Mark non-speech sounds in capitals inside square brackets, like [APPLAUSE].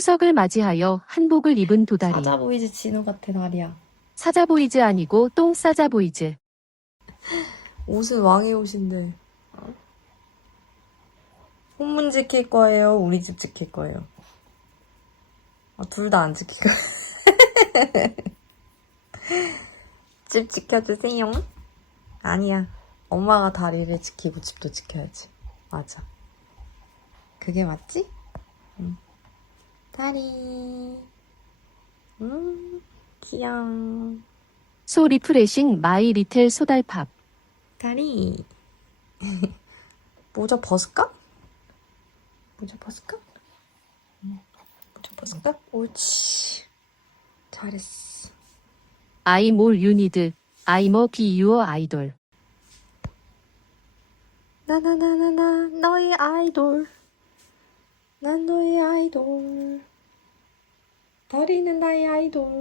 추석을 맞이하여 한복을 입은 도다리. 사자 보이즈 진우 같아 다리야. 사자 보이즈 아니고 똥 싸자 보이즈. 옷은 왕의 옷인데. 혼문 지킬 거예요? 우리 집 지킬 거예요? 아, 둘 다 안 지킬 거예요. [LAUGHS] 집 지켜주세요. 아니야. 엄마가 다리를 지키고 집도 지켜야지. 맞아. 그게 맞지? 응. 다리. 음, 귀여워. 소 리프레싱 마이 리틀 소달팝. 다리. [LAUGHS] 모자 벗을까? 모자 벗을까? 모자 벗을까? 옳지. 잘했어. 아이 몰 유니드. 아이머 비유어 아이돌. 나나나나나 너의 아이돌. 난 너의 아이돌. 다리는 나의 아이돌.